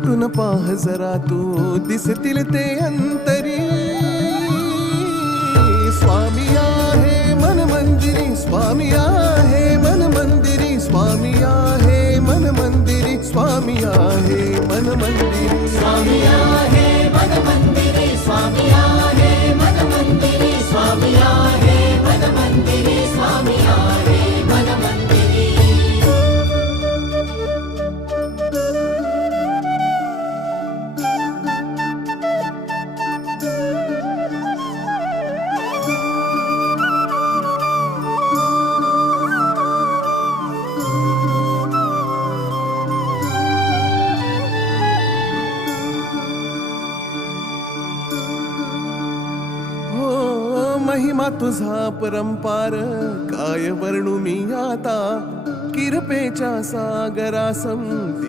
भेटून पाह जरा तू दिसतील ते अंतरी. स्वामी आहे मन मंदिरी, स्वामी आहे मन मंदिरी, स्वामी आहे मन मंदिरी, स्वामी आहे मन मंदिरी. स्वामी आहे मन मंदिरी, स्वामी आहे मन मंदिरी, स्वामी आहे मन मंदिरी, स्वामी आहे मन मंदिरी. महिमा तुझा परंपार काय वर्णू मी आता. किरपेच्या सागरासम